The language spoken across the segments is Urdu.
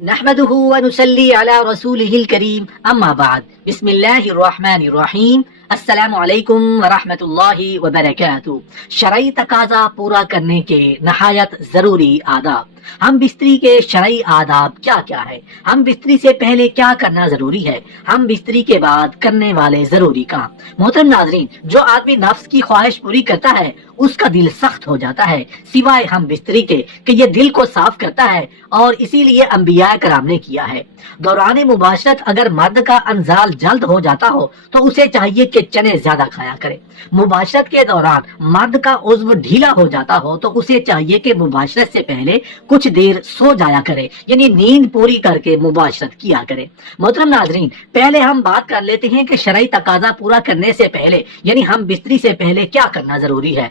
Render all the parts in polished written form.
نحمده ونصلي على رسوله الكريم اما بعد بسم اللہ الرحمن الرحیم السلام علیکم ورحمۃ اللہ وبرکاتہ۔ شرعی تقاضا پورا کرنے کے نہایت ضروری آداب۔ ہم بستری کے شرعی آداب کیا کیا ہے؟ ہم بستری سے پہلے کیا کرنا ضروری ہے؟ ہم بستری کے بعد کرنے والے ضروری کام۔ محترم ناظرین، جو آدمی نفس کی خواہش پوری کرتا ہے اس کا دل سخت ہو جاتا ہے، سوائے ہم بستری کے کہ یہ دل کو صاف کرتا ہے، اور اسی لیے انبیاء کرام نے کیا ہے۔ دوران مباشرت اگر مرد کا انزال جلد ہو جاتا ہو تو اسے چاہیے کہ چنے زیادہ کھایا کرے۔ مباشرت کے دوران مرد کا عضو ڈھیلا ہو جاتا ہو تو اسے چاہیے کہ مباشرت سے پہلے کچھ دیر سو جایا کرے، یعنی نیند پوری کر کے مباشرت کیا کرے۔ محترم ناظرین، پہلے ہم بات کر لیتے ہیں کہ شرعی تقاضا پورا کرنے سے پہلے، یعنی ہم بستری سے پہلے کیا کرنا ضروری ہے۔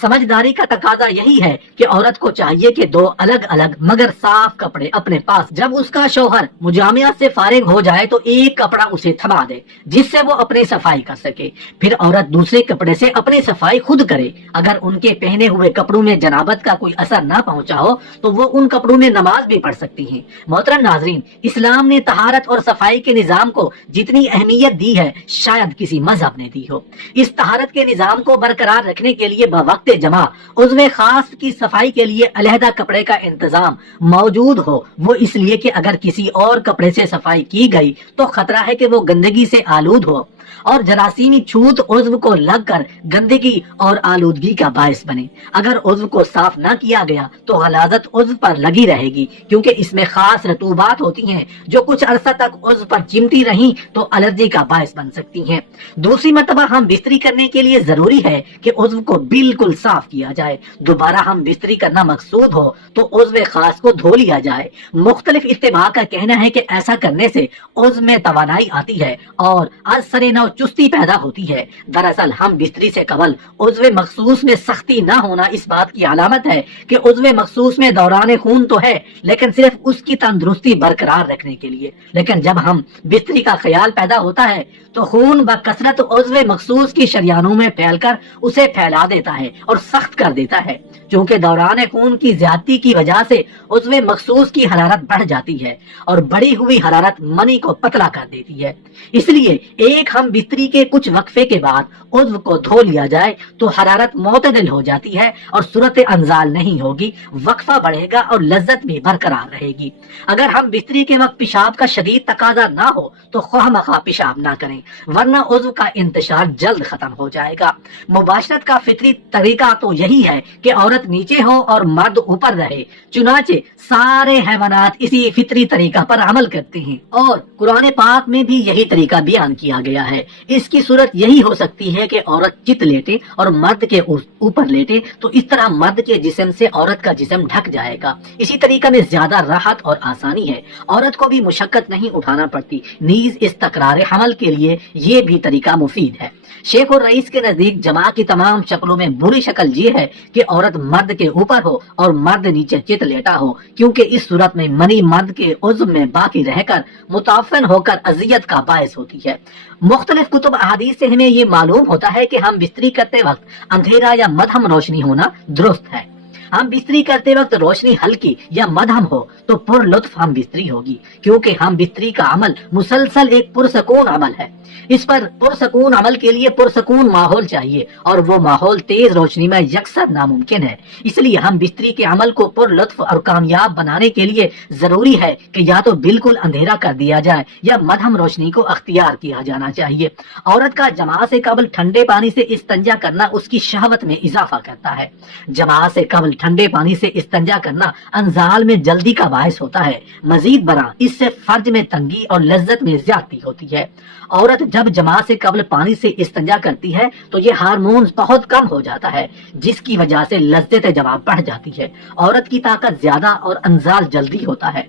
سمجھداری کا تقاضا یہی ہے کہ عورت کو چاہیے کہ دو الگ الگ مگر صاف کپڑے اپنے پاس، جب اس کا شوہر مجامعت سے فارغ ہو جائے تو ایک کپڑا اسے تھما دے جس سے وہ اپنی صفائی کر سکے، پھر عورت دوسرے کپڑے سے اپنی صفائی خود کرے۔ اگر ان کے پہنے ہوئے کپڑوں میں جنابت کا کوئی اثر نہ پہنچا ہو تو وہ ان کپڑوں میں نماز بھی پڑھ سکتی ہیں۔ محترم ناظرین، اسلام نے طہارت اور صفائی کے نظام کو جتنی اہمیت دی ہے شاید کسی مذہب نے دی ہو۔ اس طہارت کے نظام کو برقرار رکھنے کے لیے بوقت جمع عضو خاص کی صفائی کے لیے علیحدہ کپڑے کا انتظام موجود ہو، وہ اس لیے کہ اگر کسی اور کپڑے سے صفائی کی گئی تو خطرہ ہے کہ وہ گندگی سے آلود ہو اور جراثیمی چھوت عضو کو لگ کر گندگی اور آلودگی کا باعث بنے۔ اگر عضو کو صاف نہ کیا گیا تو غلاظت عضو پر لگی رہے گی، کیونکہ اس میں خاص رطوبات ہوتی ہیں جو کچھ عرصہ تک عضو پر چمٹی رہیں تو الرجی کا باعث بن سکتی ہیں۔ دوسری مرتبہ ہم بستری کرنے کے لیے ضروری ہے کہ عضو کو بالکل صاف کیا جائے۔ دوبارہ ہم بستری کرنا مقصود ہو تو عضو خاص کو دھو لیا جائے۔ مختلف اتباع کا کہنا ہے کہ ایسا کرنے سے عضو میں توانائی آتی ہے اور اثر نو چستی پیدا ہوتی ہے۔ دراصل ہم بستری سے قبل عضو مخصوص میں سختی نہ ہونا اس بات کی علامت ہے کہ عضو مخصوص میں دوران خون تو ہے لیکن صرف اس کی تندرستی برقرار رکھنے کے لیے، لیکن جب ہم بستری کا خیال پیدا ہوتا ہے تو خون بکثرت عضو مخصوص کی شریانوں میں پھیل کر اسے پھیلا دیتا ہے اور سخت کر دیتا ہے۔ چونکہ دوران خون کی زیادتی کی وجہ سے عضو مخصوص کی حرارت بڑھ جاتی ہے اور بڑھی ہوئی حرارت منی کو پتلا کر دیتی ہے، اس لیے ایک ہم بستری کے کچھ وقفے کے بعد عضو کو دھو لیا جائے تو حرارت معتدل ہو جاتی ہے اور صورت انزال نہیں ہوگی، وقفہ بڑھے گا اور لذت بھی برقرار رہے گی۔ اگر ہم بستری کے وقت پیشاب کا شدید تقاضا نہ ہو تو خواہ مخواہ پیشاب نہ کریں، ورنہ عضو کا انتشار جلد ختم ہو جائے گا۔ مباشرت کا فطری طریقہ تو یہی ہے کہ عورت نیچے ہو اور مرد اوپر رہے، چنانچہ سارے حیوانات اسی فطری طریقہ پر عمل کرتے ہیں اور قرآن پاک میں بھی یہی طریقہ بیان کیا گیا ہے۔ اس کی صورت یہی ہو سکتی ہے کہ عورت چت لیٹے اور مرد کے اوپر لیٹے، تو اس طرح مرد کے جسم سے عورت کا جسم ڈھک جائے گا۔ اسی طریقہ میں زیادہ راحت اور آسانی ہے، عورت کو بھی مشقت نہیں اٹھانا پڑتی، نیز اس تکرار حمل کے لیے یہ بھی طریقہ مفید ہے۔ شیخ الرئیس کے نزدیک جماع کی تمام شکلوں میں بری شکل یہ ہے کہ عورت مرد کے اوپر ہو اور مرد نیچے چت لیٹا ہو، کیونکہ اس صورت میں منی مرد کے عضو میں باقی رہ کر متعفن ہو کر اذیت کا باعث ہوتی ہے۔ مختلف کتب احادیث سے ہمیں یہ معلوم ہوتا ہے کہ ہم بستری کرتے وقت اندھیرا یا مدھم روشنی ہونا درست ہے۔ ہم بستری کرتے وقت روشنی ہلکی یا مدھم ہو تو پر لطف ہم بستری ہوگی، کیونکہ ہم بستری کا عمل مسلسل ایک پرسکون عمل ہے۔ اس پر پرسکون عمل کے لیے پرسکون ماحول چاہیے اور وہ ماحول تیز روشنی میں یکسر ناممکن ہے۔ اس لیے ہم بستری کے عمل کو پر لطف اور کامیاب بنانے کے لیے ضروری ہے کہ یا تو بالکل اندھیرا کر دیا جائے یا مدھم روشنی کو اختیار کیا جانا چاہیے۔ عورت کا جماع سے قبل ٹھنڈے پانی سے استنجا کرنا اس کی شہوت میں اضافہ کرتا ہے۔ جماع سے قبل ٹھنڈے پانی سے استنجا کرنا انزال میں جلدی کا باعث ہوتا ہے۔ مزید برآں اس سے فرج میں تنگی اور لذت میں زیادتی ہوتی ہے۔ عورت جب جماع سے قبل پانی سے استنجا کرتی ہے تو یہ ہارمونز بہت کم ہو جاتا ہے، جس کی وجہ سے لذت جماع بڑھ جاتی ہے۔ عورت کی طاقت زیادہ اور انزال جلدی ہوتا ہے،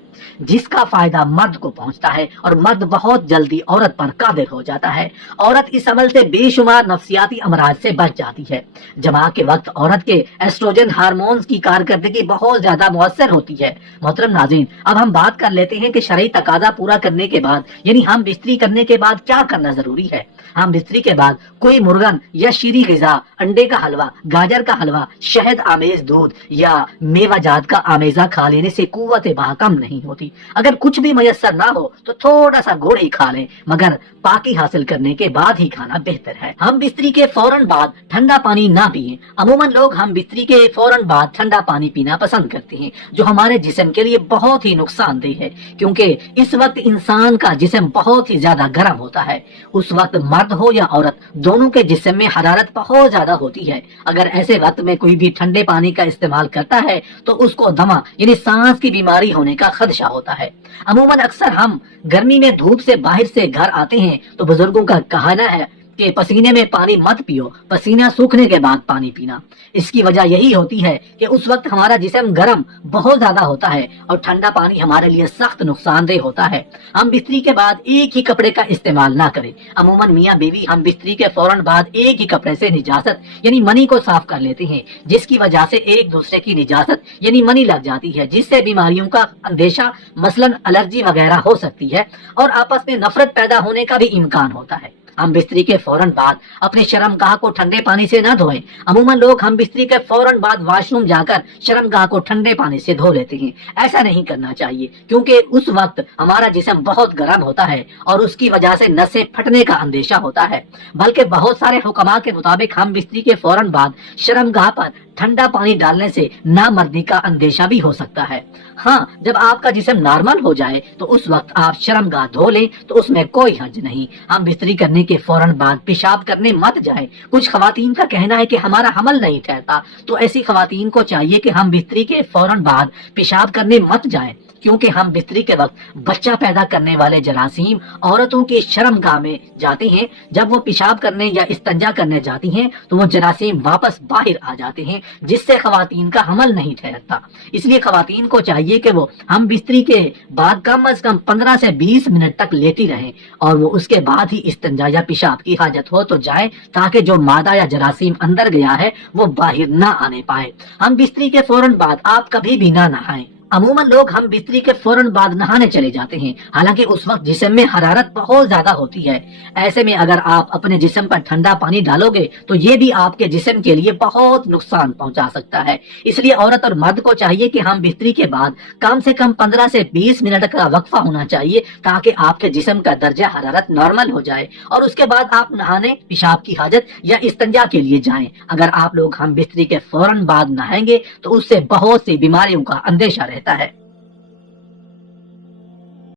جس کا فائدہ مرد کو پہنچتا ہے اور مرد بہت جلدی عورت پر قادر ہو جاتا ہے۔ عورت اس عمل سے بے شمار نفسیاتی امراض سے بچ جاتی ہے۔ جماع کے وقت عورت کے ایسٹروجن ہارمون ہارمونز کی کارکردگی بہت زیادہ مؤثر ہوتی ہے۔ محترم ناظرین، اب ہم بات کر لیتے ہیں کہ شرعی تقاضا پورا کرنے کے بعد یعنی ہم بستری کرنے کے بعد کیا کرنا ضروری ہے۔ ہم بستری کے بعد کوئی مرغن یا شیریں غذا، انڈے کا حلوہ، گاجر کا حلوہ، شہد آمیز دودھ یا میوہ جات کا آمیزہ کھا لینے سے قوت بہا کم نہیں ہوتی۔ اگر کچھ بھی میسر نہ ہو تو تھوڑا سا گڑ ہی کھا لیں، مگر پاکی حاصل کرنے کے بعد ہی کھانا بہتر ہے۔ ہم بستری کے فوراً بعد ٹھنڈا پانی نہ پیئیں۔ عموماً لوگ ہم بستری کے فوراً بعد ٹھنڈا پانی پینا پسند کرتے ہیں، جو ہمارے جسم کے لیے بہت ہی نقصان دہ ہے، کیونکہ اس وقت انسان کا جسم بہت ہی زیادہ گرم ہوتا ہے۔ اس وقت مرد ہو یا عورت، دونوں کے جسم میں حرارت بہت زیادہ ہوتی ہے۔ اگر ایسے وقت میں کوئی بھی ٹھنڈے پانی کا استعمال کرتا ہے تو اس کو دمہ یعنی سانس کی بیماری ہونے کا خدشہ ہوتا ہے۔ عموماً اکثر ہم گرمی میں دھوپ سے باہر سے گھر آتے ہیں تو بزرگوں کا کہنا ہے کہ پسینے میں پانی مت پیو، پسینہ سوکھنے کے بعد پانی پینا۔ اس کی وجہ یہی ہوتی ہے کہ اس وقت ہمارا جسم گرم بہت زیادہ ہوتا ہے اور ٹھنڈا پانی ہمارے لیے سخت نقصان دہ ہوتا ہے۔ ہم بستری کے بعد ایک ہی کپڑے کا استعمال نہ کریں۔ عموماً میاں بیوی ہم بستری کے فوراً بعد ایک ہی کپڑے سے نجاست یعنی منی کو صاف کر لیتے ہیں، جس کی وجہ سے ایک دوسرے کی نجاست یعنی منی لگ جاتی ہے، جس سے بیماریوں کا اندیشہ مثلاً الرجی وغیرہ ہو سکتی ہے اور آپس میں نفرت پیدا ہونے کا بھی امکان ہوتا ہے۔ ہم بستری کے فوراً بعد اپنے شرمگاہ کو ٹھنڈے پانی سے نہ دھوئیں۔ عموماً لوگ ہم بستری کے فوراً بعد واش روم جا کر شرمگاہ کو ٹھنڈے پانی سے دھو لیتے ہیں۔ ایسا نہیں کرنا چاہیے، کیونکہ اس وقت ہمارا جسم بہت گرم ہوتا ہے اور اس کی وجہ سے نسیں پھٹنے کا اندیشہ ہوتا ہے۔ بلکہ بہت سارے حکماء کے مطابق ہم بستری کے فوراً بعد شرمگاہ پر ٹھنڈا پانی ڈالنے سے نامردی کا اندیشہ بھی ہو سکتا ہے۔ ہاں، جب آپ کا جسم نارمل ہو جائے تو اس وقت آپ شرمگاہ دھو لیں تو اس میں کوئی حرج نہیں۔ ہم بستری کرنے کے فوراً بعد پیشاب کرنے مت جائیں۔ کچھ خواتین کا کہنا ہے کہ ہمارا حمل نہیں ٹھہرتا، تو ایسی خواتین کو چاہیے کہ ہم بستری کے فوراً بعد پیشاب کرنے مت جائیں، کیونکہ ہم بستری کے وقت بچہ پیدا کرنے والے جراثیم عورتوں کے شرمگاہ میں جاتے ہیں۔ جب وہ پیشاب کرنے یا استنجا کرنے جاتی ہیں تو وہ جراثیم واپس باہر آ جاتے ہیں، جس سے خواتین کا حمل نہیں ٹھہرتا۔ اس لیے خواتین کو چاہیے کہ وہ ہم بستری کے بعد کم از کم 15 سے 20 منٹ تک لیٹی رہیں اور وہ اس کے بعد ہی استنجا یا پیشاب کی حاجت ہو تو جائیں، تاکہ جو مادہ یا جراثیم اندر گیا ہے وہ باہر نہ آنے پائے۔ ہم بستری کے فوراً بعد آپ کبھی بھی نہ نہائیں۔ عموماً لوگ ہم بستری کے فوراً بعد نہانے چلے جاتے ہیں، حالانکہ اس وقت جسم میں حرارت بہت زیادہ ہوتی ہے۔ ایسے میں اگر آپ اپنے جسم پر ٹھنڈا پانی ڈالو گے تو یہ بھی آپ کے جسم کے لیے بہت نقصان پہنچا سکتا ہے۔ اس لیے عورت اور مرد کو چاہیے کہ ہم بستری کے بعد کم سے کم 15 سے 20 منٹ کا وقفہ ہونا چاہیے، تاکہ آپ کے جسم کا درجہ حرارت نارمل ہو جائے اور اس کے بعد آپ نہانے، پیشاب کی حاجت یا استنجا کے لیے جائیں۔ اگر آپ لوگ ہم بستری کے فوراً بعد نہائیں گے تو اس سے بہت سی بیماریوں کا اندیشہ رہتا ہے۔